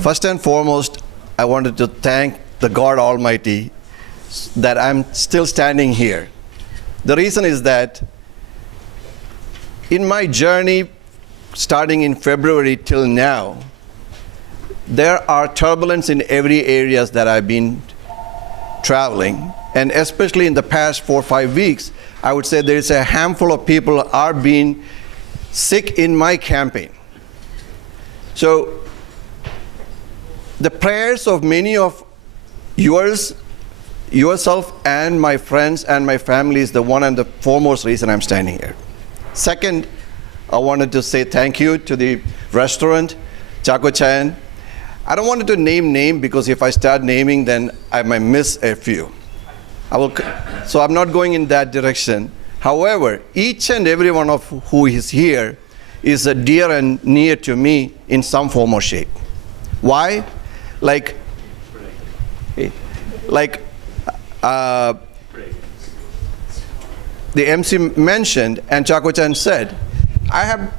First and foremost, I wanted to thank the God Almighty that I'm still standing here. The reason is that in my journey, starting in February till now, there are turbulence in every areas that I've been traveling, and especially in the past 4 or 5 weeks, I would say there is a handful of people are being sick in my campaign. So the prayers of many of yourself and my friends and my family is the one and the foremost reason I'm standing here. Second, I wanted to say thank you to the restaurant, Chaco Chan. I don't want to name because if I start naming, then I might miss a few. So I'm not going in that direction. However, each and every one of who is here is dear and near to me in some form or shape. Why? Like the MC mentioned and Chaco Chan said, I have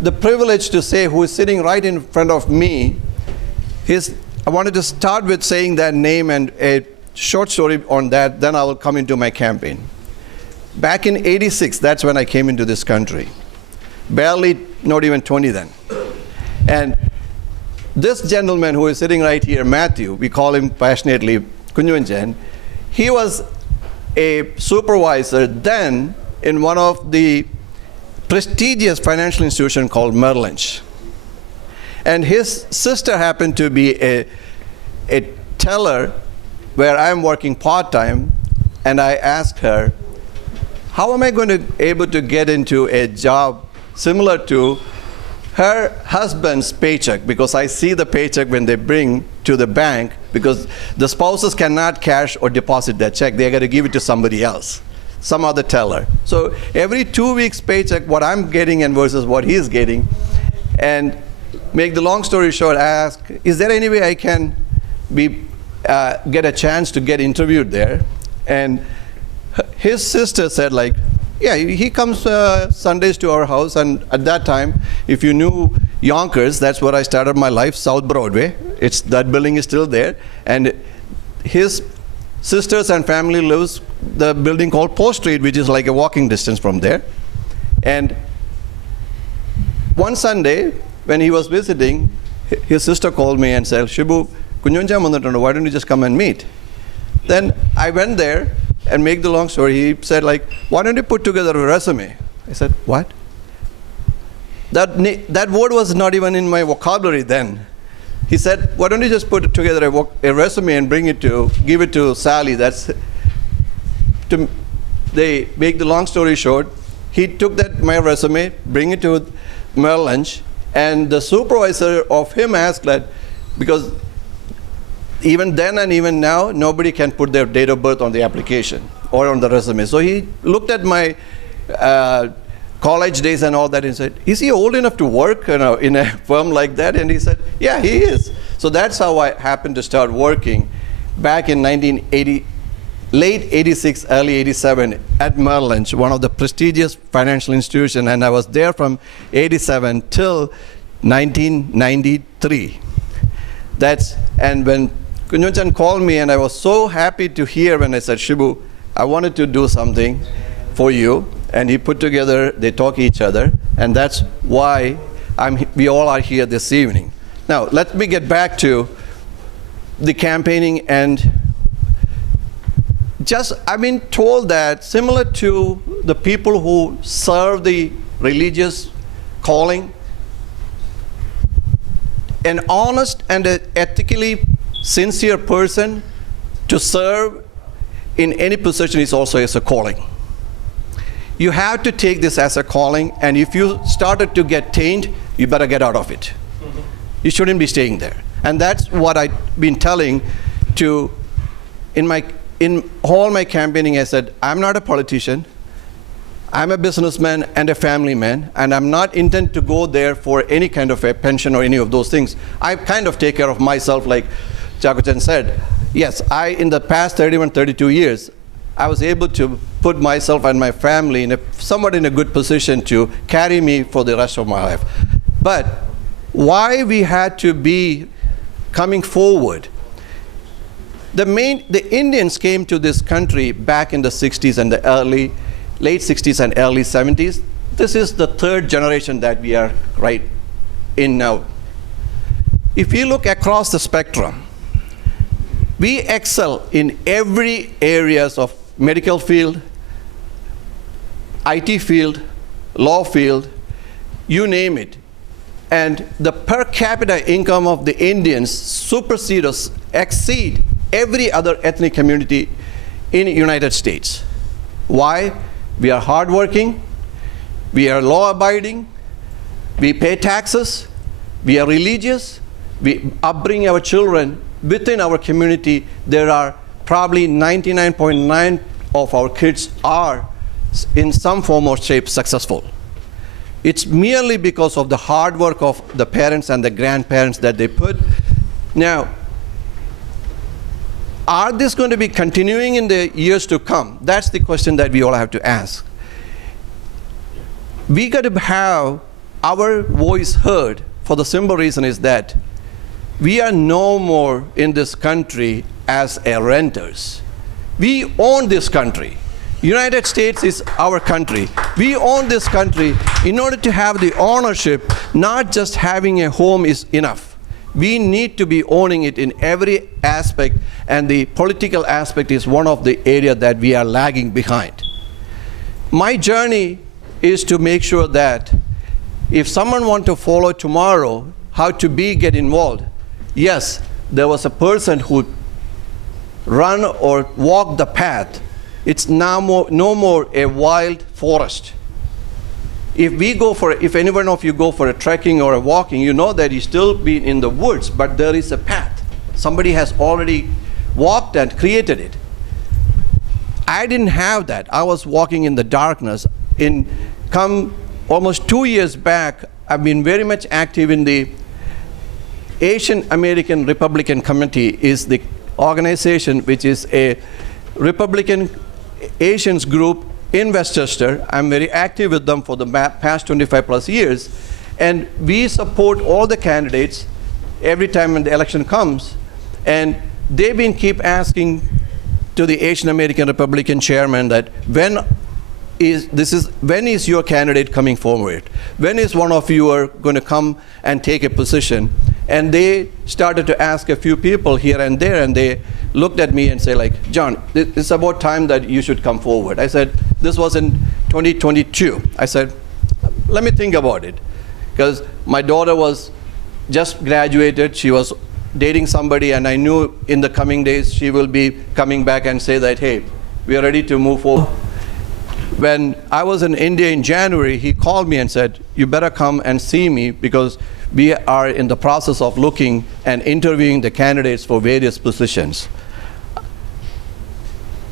the privilege to say who is sitting right in front of me. I wanted to start with saying that name and a short story on that, then I will come into my campaign. Back in '86, that's when I came into this country. Barely, not even 20 then. And this gentleman who is sitting right here, Matthew, we call him passionately Kunjunjan, he was a supervisor then in one of the prestigious financial institution called Merrill Lynch. And his sister happened to be a teller where I'm working part-time, and I asked her, how am I going to able to get into a job similar to her husband's paycheck? Because I see the paycheck when they bring to the bank, because the spouses cannot cash or deposit that check. They got to give it to somebody else, some other teller. So every 2 weeks paycheck, what I'm getting and versus what he's getting. And make the long story short, I asked, is there any way I can get a chance to get interviewed there? And his sister said, like, yeah, he comes Sundays to our house, and at that time, if you knew Yonkers, that's where I started my life, South Broadway. That building is still there, and his sisters and family lives the building called Post Street, which is like a walking distance from there. And one Sunday, when he was visiting, his sister called me and said, Shibu, Kunjunja Mandatanda, why don't you just come and meet? Then I went there, and make the long story, he said, like, why don't you put together a resume? I said, what? That word was not even in my vocabulary then. He said, why don't you just put together a resume and give it to Sally? They make the long story short, he took my resume, bring it to Merrill Lynch, and the supervisor of him asked that, because even then and even now, nobody can put their date of birth on the application or on the resume. So he looked at my college days and all that and said, is he old enough to work in a firm like that? And he said, yeah, he is. So that's how I happened to start working back in 1980, late 86, early 87 at Merrill Lynch, one of the prestigious financial institutions, and I was there from 87 till 1993. And when Kunjunjan called me, and I was so happy to hear when I said, Shibu, I wanted to do something for you. And he put together, they talk each other, and that's why we all are here this evening. Now, let me get back to the campaigning. And I've been told that similar to the people who serve the religious calling, an honest and ethically sincere person to serve in any position is also as a calling. You have to take this as a calling, and if you started to get tainted, you better get out of it. Mm-hmm. You shouldn't be staying there. And that's what I've been telling in all my campaigning. I said, I'm not a politician. I'm a businessman and a family man, and I'm not intent to go there for any kind of a pension or any of those things. I kind of take care of myself, like Chakuchan said. Yes, in the past 31, 32 years, I was able to put myself and my family somewhat in a good position to carry me for the rest of my life. But why we had to be coming forward. The Indians came to this country back in the 60s and the late 60s and early 70s. This is the third generation that we are right in now. If you look across the spectrum, we excel in every areas of medical field, IT field, law field, you name it. And the per capita income of the Indians exceed every other ethnic community in the United States. Why? We are hardworking, we are law-abiding, we pay taxes, we are religious, we upbring our children within our community. There are probably 99.9% of our kids are in some form or shape successful. It's merely because of the hard work of the parents and the grandparents that they put. Now, are this going to be continuing in the years to come? That's the question that we all have to ask. We got to have our voice heard for the simple reason is that we are no more in this country as renters. We own this country. United States is our country. We own this country. In order to have the ownership, not just having a home is enough. We need to be owning it in every aspect, and the political aspect is one of the areas that we are lagging behind. My journey is to make sure that if someone wants to follow tomorrow how to get involved, yes, there was a person who run or walked the path. It's now no more a wild forest. If any one of you go for a trekking or a walking, you know that you still be in the woods, but there is a path. Somebody has already walked and created it. I didn't have that. I was walking in the darkness. Come almost 2 years back, I've been very much active in the Asian American Republican Committee, is the organization which is a Republican Asians group in Westchester. I'm very active with them for the past 25 plus years. And we support all the candidates every time when the election comes. And they've been keep asking to the Asian American Republican chairman that when is your candidate coming forward? When is one of you are going to come and take a position? And they started to ask a few people here and there, and they looked at me and say like, John, it's about time that you should come forward. I said, this was in 2022. I said, let me think about it. Because my daughter was just graduated, she was dating somebody, and I knew in the coming days she will be coming back and say that, hey, we are ready to move forward. When I was in India in January, he called me and said, you better come and see me because we are in the process of looking and interviewing the candidates for various positions.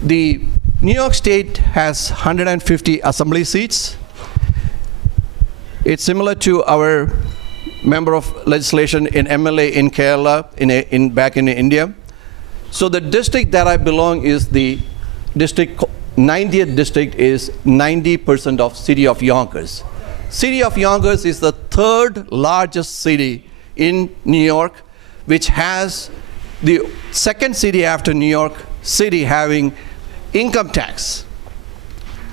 The New York State has 150 assembly seats. It's similar to our member of legislation in MLA in Kerala, back in India. So the district that I belong is the district, 90th district is 90% of city of Yonkers. City of Yonkers is the third largest city in New York, which has the second city after New York City having income tax.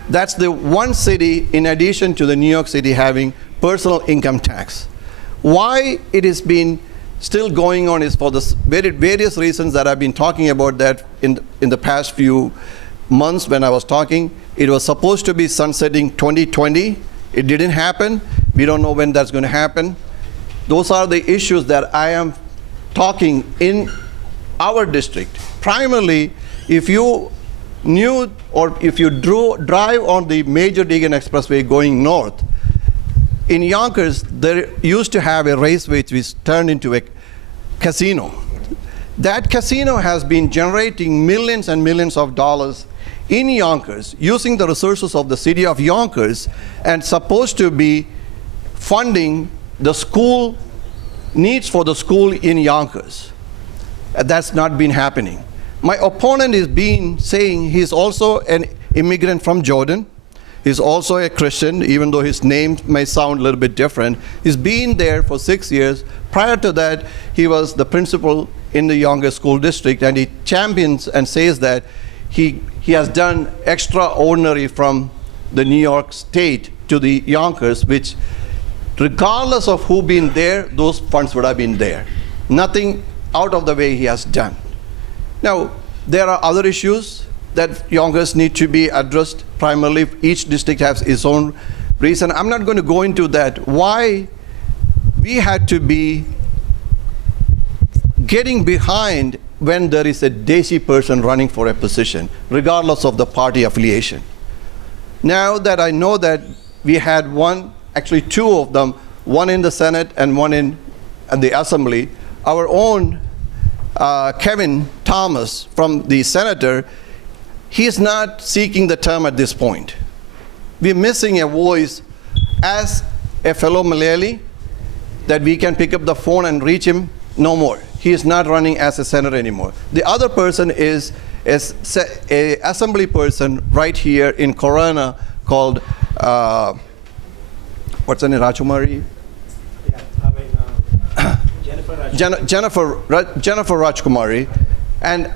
That's the one city in addition to the New York City having personal income tax. Why it has been still going on is for the various reasons that I've been talking about that in the past few months when I was talking. It was supposed to be sunsetting 2020. It didn't happen. We don't know when that's going to happen. Those are the issues that I am talking in our district. Primarily, if you knew or if you drive on the major Deegan Expressway going north, in Yonkers, there used to have a raceway which turned into a casino. That casino has been generating millions and millions of dollars in Yonkers using the resources of the city of Yonkers and supposed to be funding the school needs for the school in Yonkers. That's not been happening. My opponent is saying he's also an immigrant from Jordan. He's also a Christian, even though his name may sound a little bit different. He's been there for 6 years. Prior to that, he was the principal in the Yonkers School District, and he champions and says that he has done extraordinary from the New York State to the Yonkers, which regardless of who been there, those funds would have been there. Nothing out of the way he has done. Now, there are other issues that Yonkers need to be addressed. Primarily, each district has its own reason. I'm not going to go into that. Why we had to be getting behind when there is a Desi person running for a position, regardless of the party affiliation. Now that I know that we had one, actually two of them, one in the Senate and one in the Assembly, our own Kevin Thomas from the Senator, he is not seeking the term at this point. We're missing a voice as a fellow Malayali that we can pick up the phone and reach him. No more. He is not running as a senator anymore. The other person is a assembly person right here in Corona called, what's her name, Rajkumari? Yeah, I mean, Jennifer Rajkumari. And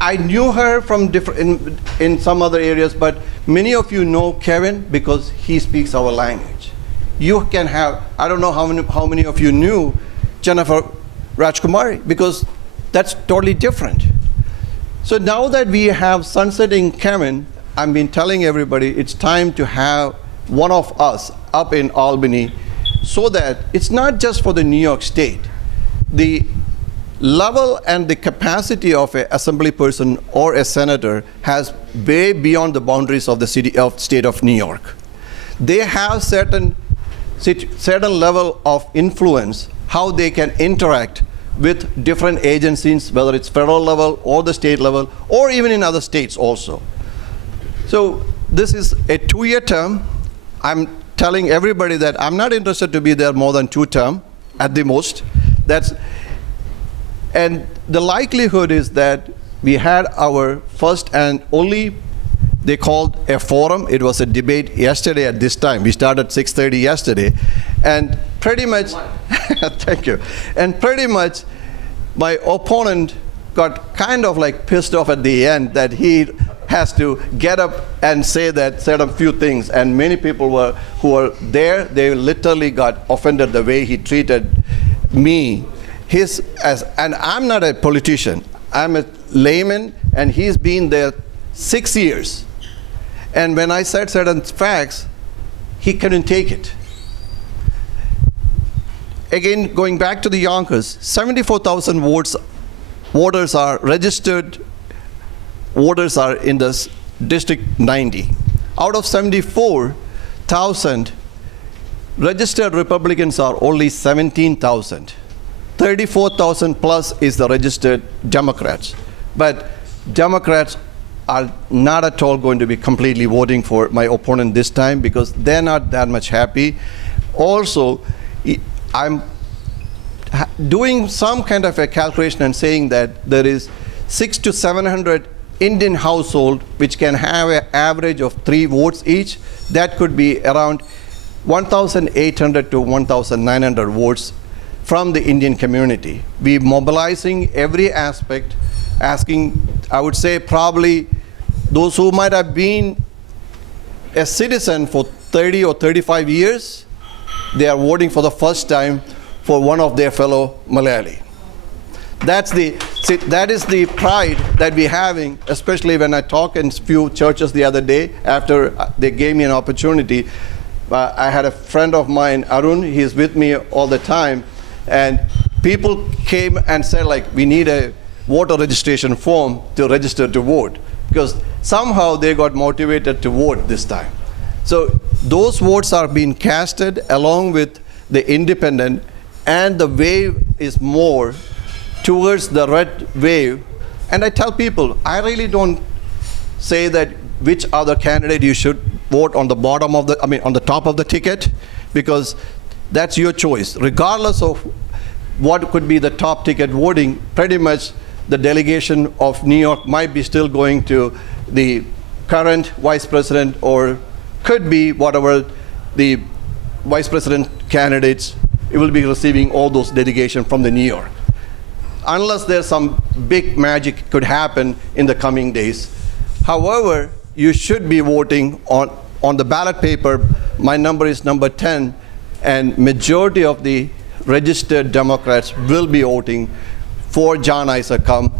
I knew her from different, in some other areas, but many of you know Kevin because he speaks our language. You can have, I don't know how many of you knew Jennifer Rajkumari, because that's totally different. So now that we have sunsetting Kevin, I've been telling everybody it's time to have one of us up in Albany, so that it's not just for the New York State. The level and the capacity of an assembly person or a senator has way beyond the boundaries of the state of New York. They have certain level of influence, how they can interact with different agencies, whether it's federal level or the state level, or even in other states also. So this is a 2-year term. I'm telling everybody that I'm not interested to be there more than 2 terms at the most. And the likelihood is that we had our first and only, they called a forum. It was a debate yesterday at this time. We started 6:30 yesterday. And pretty much, thank you. And pretty much my opponent got kind of like pissed off at the end that he has to get up and say that, said a few things. And many people who were there, they literally got offended the way he treated me. And I'm not a politician. I'm a layman, and he's been there 6 years. And when I said certain facts, he couldn't take it. Again, going back to the Yonkers, 74,000 voters are registered. Voters are in this District 90. Out of 74,000, registered Republicans are only 17,000. 34,000 plus is the registered Democrats. But Democrats are not at all going to be completely voting for my opponent this time because they're not that much happy. Also, I'm doing some kind of a calculation and saying that there is 600 to 700 Indian household which can have an average of 3 votes each. That could be around 1,800 to 1,900 votes from the Indian community. We're mobilizing every aspect, asking, I would say probably those who might have been a citizen for 30 or 35 years, they are voting for the first time for one of their fellow Malayali. That is the pride that we're having, especially when I talk in few churches the other day after they gave me an opportunity. I had a friend of mine, Arun, he's with me all the time, and people came and said, like, we need a voter registration form to register to vote, because somehow they got motivated to vote this time. So those votes are being casted along with the independent, and the wave is more towards the red wave. And I tell people, I really don't say that which other candidate you should vote on the bottom of the, on the top of the ticket, because that's your choice. Regardless of what could be the top ticket voting, pretty much the delegation of New York might be still going to the current vice president or could be whatever the vice president candidates, it will be receiving all those delegation from the New York. Unless there's some big magic could happen in the coming days. However, you should be voting on the ballot paper. My number is number 10, and majority of the registered Democrats will be voting for John Issac come.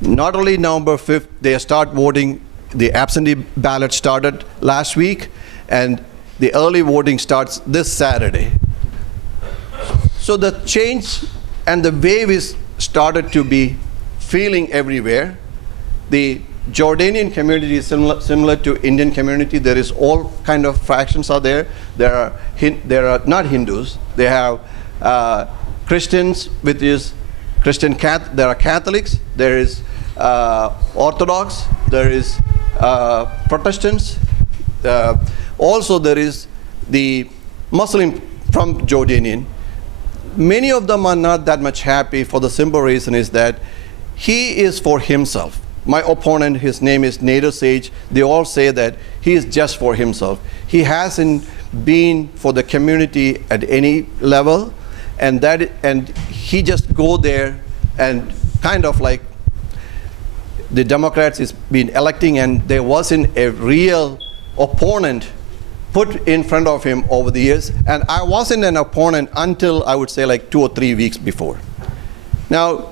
Not only November 5th, they start voting. The absentee ballot started last week, and the early voting starts this Saturday. So the change and the wave is started to be feeling everywhere. The Jordanian community is similar to Indian community. There is all kind of fractions are there. There are not Hindus. They have Christians, which is there are Catholics. There is Orthodox. There is Protestants. Also, there is the Muslim from Jordanian. Many of them are not that much happy for the simple reason is that he is for himself. My opponent, his name is Nader Sage. They all say that he is just for himself. He hasn't been for the community at any level, and he just go there and kind of like the Democrats is been electing, and there wasn't a real opponent put in front of him over the years. And I wasn't an opponent until I would say like 2 or 3 weeks before. Now,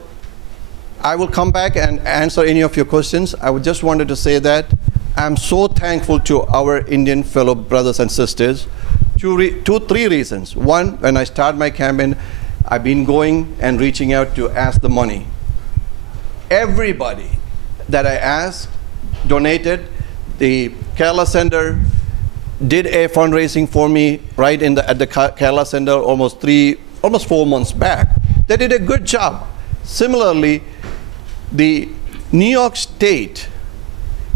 I will come back and answer any of your questions. I would just wanted to say that I'm so thankful to our Indian fellow brothers and sisters. 3 reasons. One, when I started my campaign, I've been going and reaching out to ask the money. Everybody that I asked donated. The Kerala Center did a fundraising for me right at the Kerala Center almost 4 months back. They did a good job. Similarly, the New York State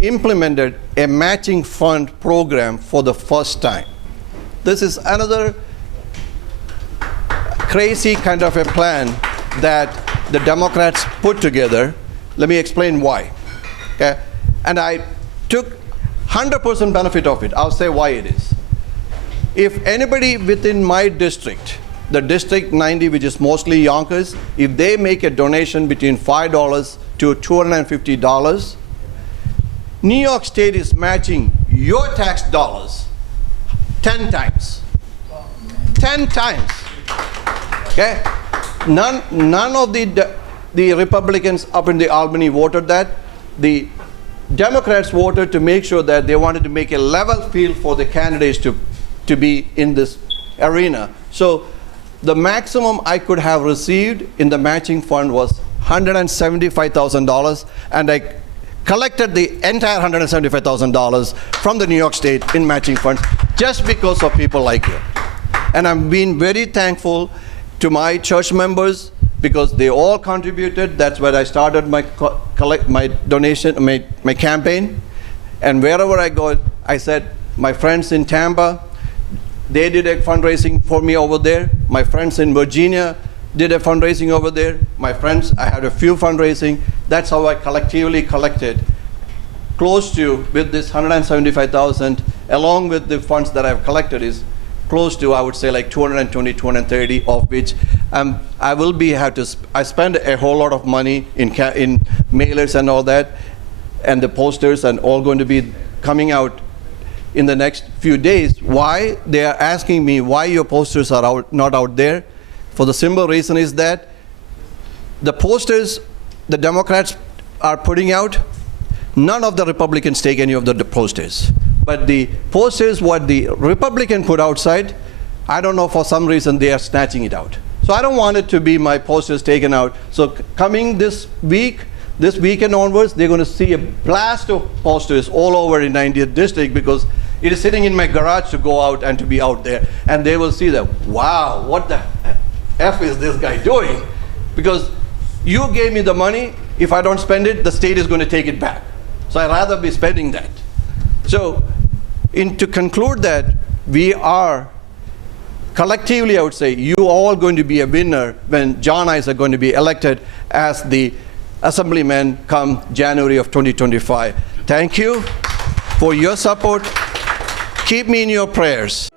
implemented a matching fund program for the first time. This is another crazy kind of a plan that the Democrats put together. Let me explain why. Okay? And I took 100% benefit of it. I'll say why it is. If anybody within my district, the District 90, which is mostly Yonkers, if they make a donation between $5 to $250, New York State is matching your tax dollars 10 times. 10 times. Okay? None of the Republicans up in the Albany voted that. The Democrats voted to make sure that they wanted to make a level field for the candidates to be in this arena. So the maximum I could have received in the matching fund was $175,000, and I collected the entire $175,000 from the New York State in matching funds just because of people like you. And I'm being very thankful to my church members because they all contributed. That's where I started my donation, my campaign. And wherever I go, I said, my friends in Tampa, they did a fundraising for me over there. My friends in Virginia did a fundraising over there. My friends, I had a few fundraising. That's how I collectively collected close to, with this 175,000, along with the funds that I've collected is close to, I would say like 220, 230, of which I spend a whole lot of money in mailers and all that, and the posters and all going to be coming out in the next few days. Why? They are asking me why your posters are not out there. For the simple reason is that the posters the Democrats are putting out, none of the Republicans take any of the posters. But the posters what the Republican put outside, I don't know, for some reason they are snatching it out. So I don't want it to be my posters taken out. So coming this weekend onwards, they're going to see a blast of posters all over in 90th District because it is sitting in my garage to go out and to be out there. And they will see that, wow, what the F is this guy doing? Because you gave me the money, if I don't spend it, the state is going to take it back. So I'd rather be spending that. So to conclude that, we are collectively, I would say, you all going to be a winner when John Issac going to be elected as the assemblyman come January of 2025. Thank you for your support. Keep me in your prayers.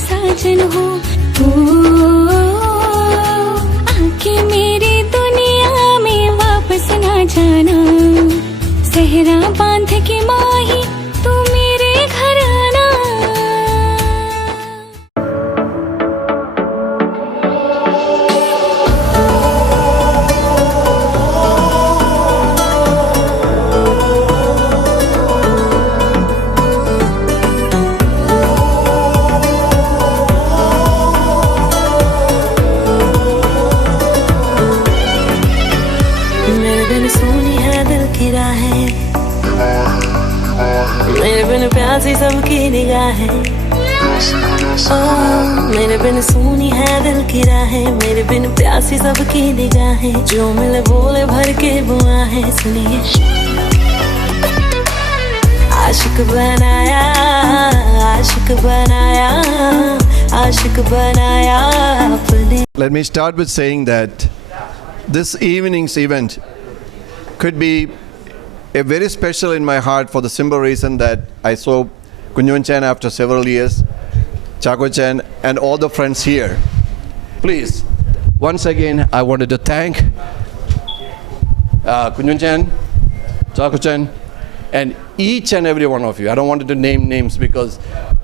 साजन हो आके मेरी दुनिया में वापस ना जाना। सहरा बांध के माही तू मेरे घर आना। प्यासी सबकी निगाहें मेरे बिन सुनी है दिल की राहें मेरे बिन प्यासी सबकी निगाहें जो मिले बोले भर के बुआ है सुनिए आशिक बनाया आशिक बनाया आशिक बनाया अपने. Let me start with saying that this evening's event could be a very special in my heart for the simple reason that I saw Kunyun Chan after several years, Chako Chan, and all the friends here. Please, once again, I wanted to thank Kunyun Chan, Chako Chan, and each and every one of you. I don't want to name names because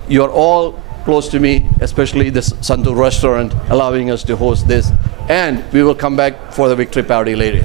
you're all close to me, especially this Santu restaurant allowing us to host this. And we will come back for the victory party later.